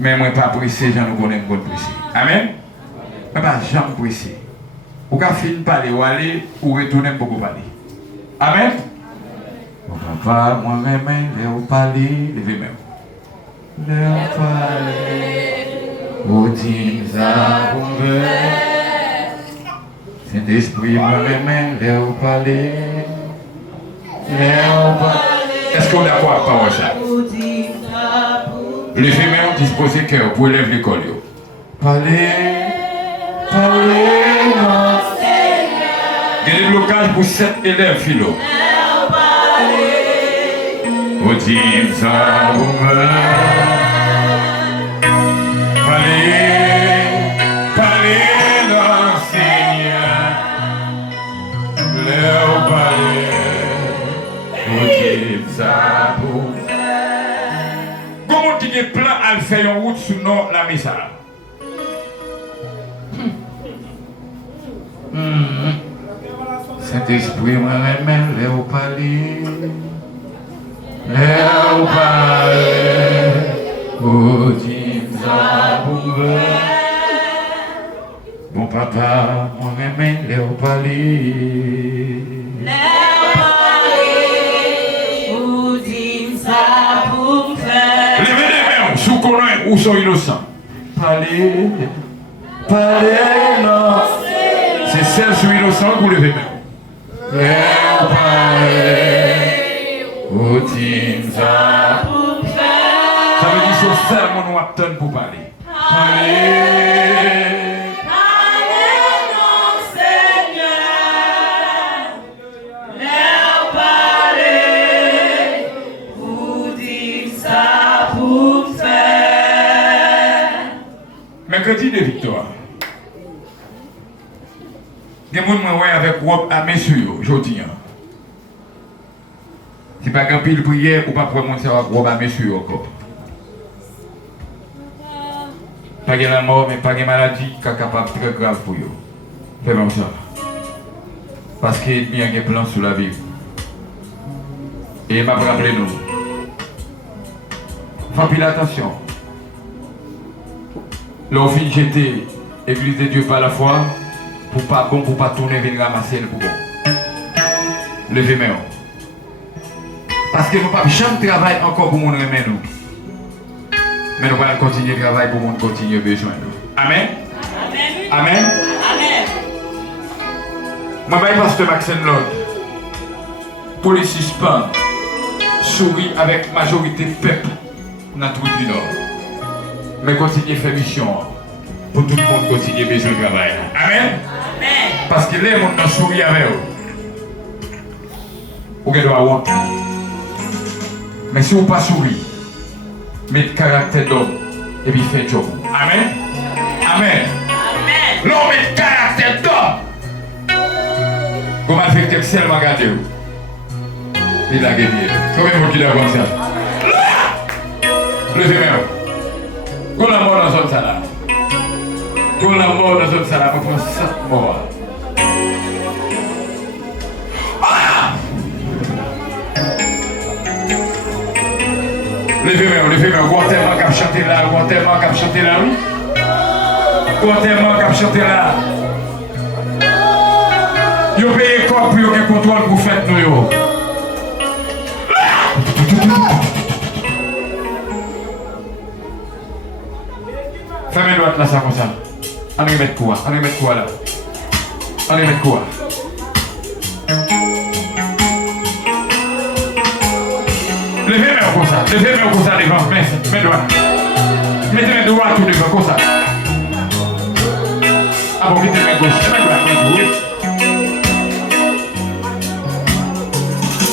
Mais moi pas pressé, j'en connais pas pressé. Amen. Mais pas jamais pressé. Ou quand fin parler ou aller ou retourner pour parler. Amen. Mon papa, moi-même, les parler, levez même. Les parler, au dim ça bombe. Saint-Esprit, moi-même, les parler. Est-ce qu'on est d'accord avec parole ça? Les femmes disposent cœur pour élèver l'école. Parlez, parlez, non. Il y a des blocages pour 7 élèves philo. Au dim ça bombe. Parlez, parlez, non, Seigneur. Les parlez. Comment tu es plein à faire une route sur la missa? Saint-Esprit, moi-même, les au palais. Les au palais. Oh, bon papa, moi-même, les au palais. Où sont innocents? Parlez, parlez, non. C'est celles qui sont innocentes que vous levez même. Parlez, où ça. Ça veut dire que c'est seulement nous attendons pour parler. Parlez. Mercredi de victoire. Il y a des gens qui avec robe à messieurs aujourd'hui. Si pas grand pile prière ou pas pour monter avec robe à messieurs encore. Pas de la mort, mais pas de maladie qui est capable très grave pour eux. C'est comme ça. Parce qu'il y a des plans sur la vie. Et il m'a rappelé nous. Faites attention. L'enfant jeté l'église de Dieu par la foi pour pas bon, pour pas tourner venir ramasser le pour bon. Levez main. Parce que nous ne pouvons jamais travailler encore pour mon remettre nous. Mais nous allons continuer de travailler pour mon continuer besoin nous. Amen. Amen. Amen. Amen. Moi, je vais pasteur Maxime Lord. Pour les suspens, souris avec majorité peuple dans tout le Nord. Mais continuez à faire mission pour tout le monde continuer besoin de travail. Amen. Amen. Parce que les gens sourient avec eux. Vous devez avoir honte. Mais si vous ne pas sourire, mettez caractère d'homme et puis faites job. Amen. Amen. Amen. L'homme met caractère d'homme. Comment affecter le ciel, regardez-vous. Il a gagné. Combien de monde qui a comme ça? Levez-moi. Qu'on la mort dans zone là. Qu'on la mort dans zone là, on prend 7 morts. Levez-moi, Guantéman qui a chanté là, Guantéman qui a chanté là, oui. Guantéman qui a chanté là. Yo payé quoi pour yon contrôle pour faire nous yo. Fermez droite là, ça comme ça. On va mettre quoi? On va mettre quoi là? On va mettre quoi? Levez-moi comme ça. Levez-moi comme ça devant. Mets droite. Mettez-moi droite tout devant comme ça. Ah bon, mettez-moi gauche. Mets droite, mets gauche.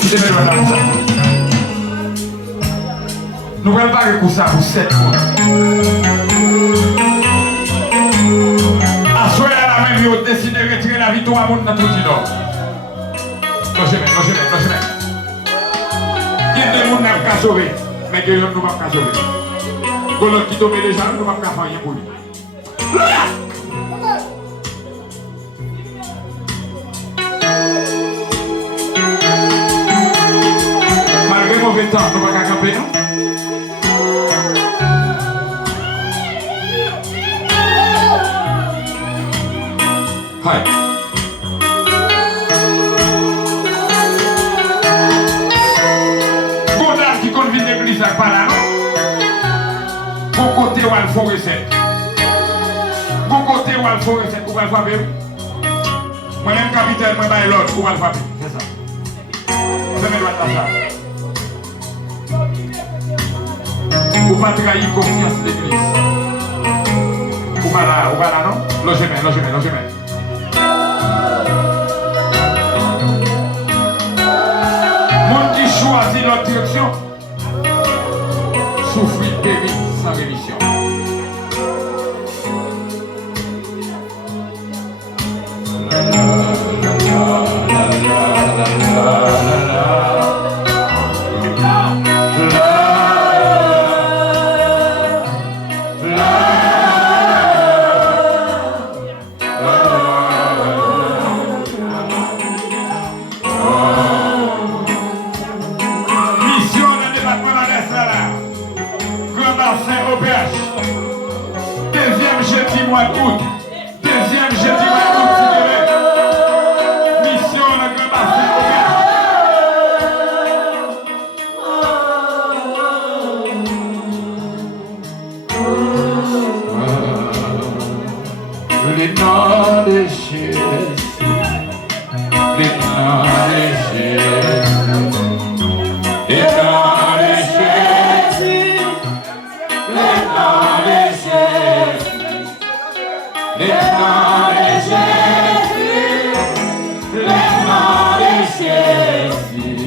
Mettez-moi droite là comme ça. Nous allons parler pour ça pour 7 mois. Ils ont décidé de retirer la victoire à monde dans tout le nord. Logez-moi. Il y a des gens qui n'ont sauver, mais il y a des gens qui n'ont pas sauver. Pour l'autre qui tombe déjà, nous ne pouvons pas faire rien pour lui. Malgré mauvais temps, nous ne pouvons pas camper, non? Hi. Gondam qui convient l'église à pas là, non? Bon côté où elle faut recette. Bon côté où elle faut recette, où elle faut faire. Moi-même capitaine, moi baille l'autre, où elle faut faire. C'est ça. C'est mes droits de ça. Ou pas trahir confiance de l'église. Ou pas là, non? Logement. Monde qui choisit notre direction, souffrir, périr sans rémission. Deuxième jeudi mois d'août. Deuxième jeudi mois d'août, s'il vous plaît. Mission le Grand Bassin Auberge. Les noms de Jésus. Les noms de Jésus. Les noms de Jésus. Les noms de Jésus. Les noms de Jésus. Les noms de Jésus.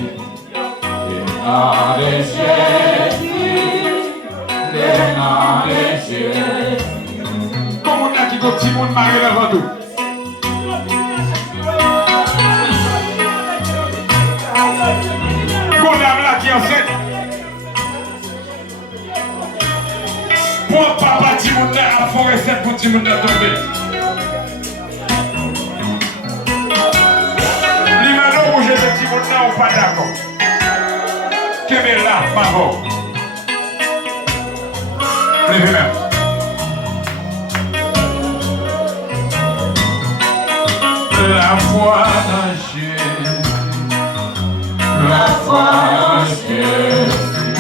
Les noms de Jésus. Les noms de Jésus. Comment on a dit que tout le monde marie devant tout? Gondam là qui enseigne. Pour papa Timoun là à fond recette pour Timoun là tomber. L'imano rouge de Timoun là on pas d'accord. Kébé là, bravo. Levez même. La foi dans Jésus. La foi dans Jésus.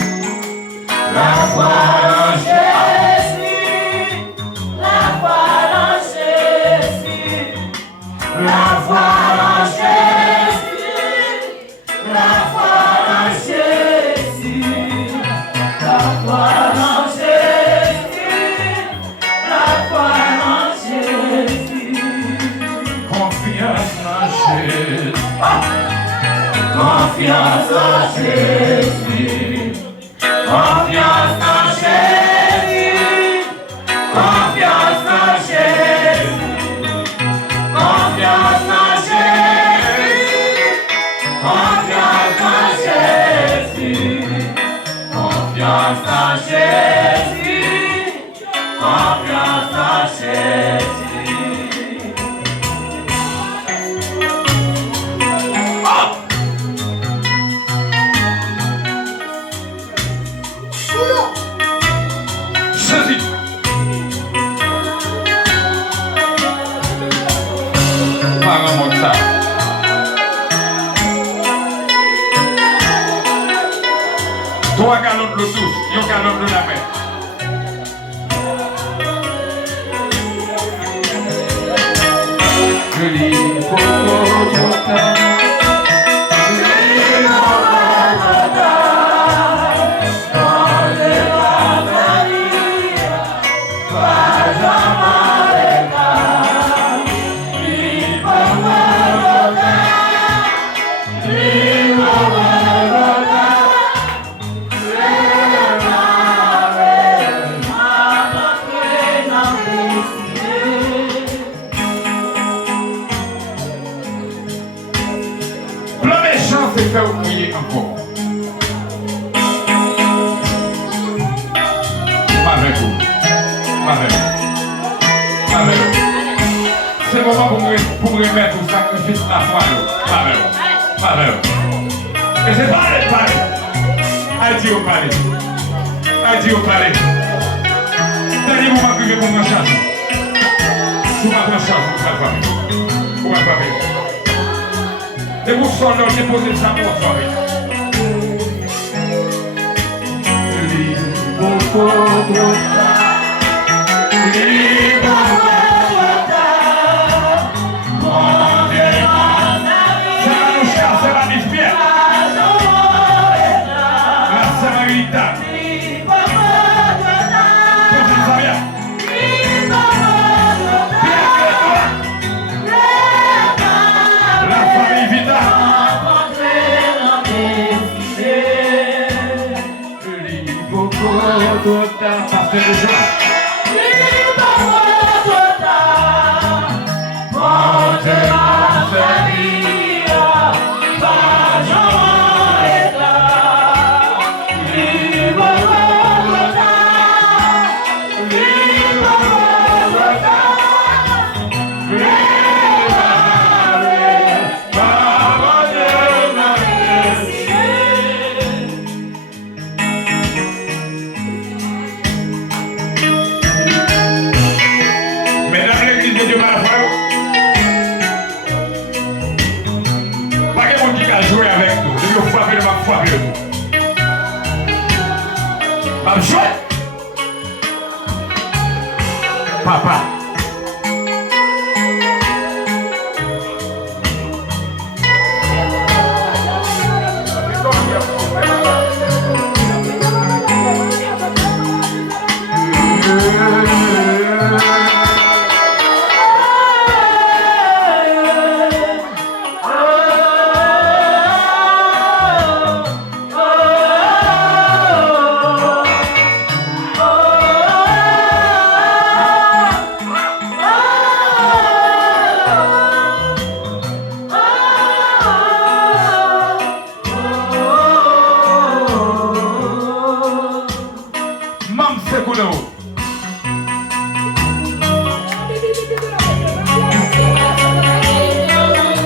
La foi dans Jésus. La foi dans Jésus. La foi dans Jésus. La foi dans Jésus. La foi dans Jésus. La foi dans Jésus. Confiance en Jésus. Confiance en Jésus. Confiance en Jésus. Confiance en Jésus. Confiance en Jésus. Confiance en Jésus. Confiance en Jésus. Confiance en Jésus. Jésus. Par un mot de ça. Trois gallons de l'eau douce, un gallon de la mer. Je lis faire oublier encore. Pas avec vous. Pas avec vous. Pas avec vous. C'est le moment pour me remettre au sacrifice de la foi. Pas avec vous. Pas avec vous. Et c'est pas le palais. Aïe au palais. Aïe au palais. Dernier moment que je vais prendre en charge. Sous ma charge, vous ne pouvez pas. pour ma famille. Et vous sortez, on déposez ça pour votre famille. Pasteur de joie. Papa.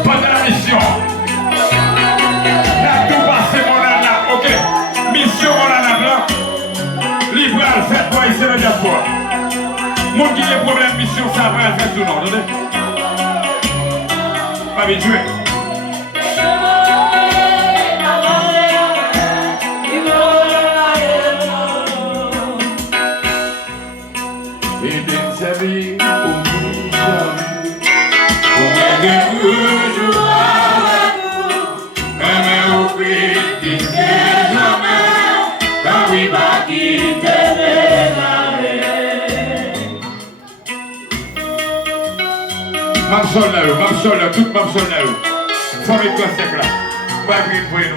Pendant la mission, la tout passé mon nana, ok, mission mon nana blanc, libéral, faites quoi ici la diaspora. Mon qui a problème mission, ça va faire tout le monde, attendez. Pas habitué. Mamsol là, toute mamsol là. Famille classique là. Pas green pour une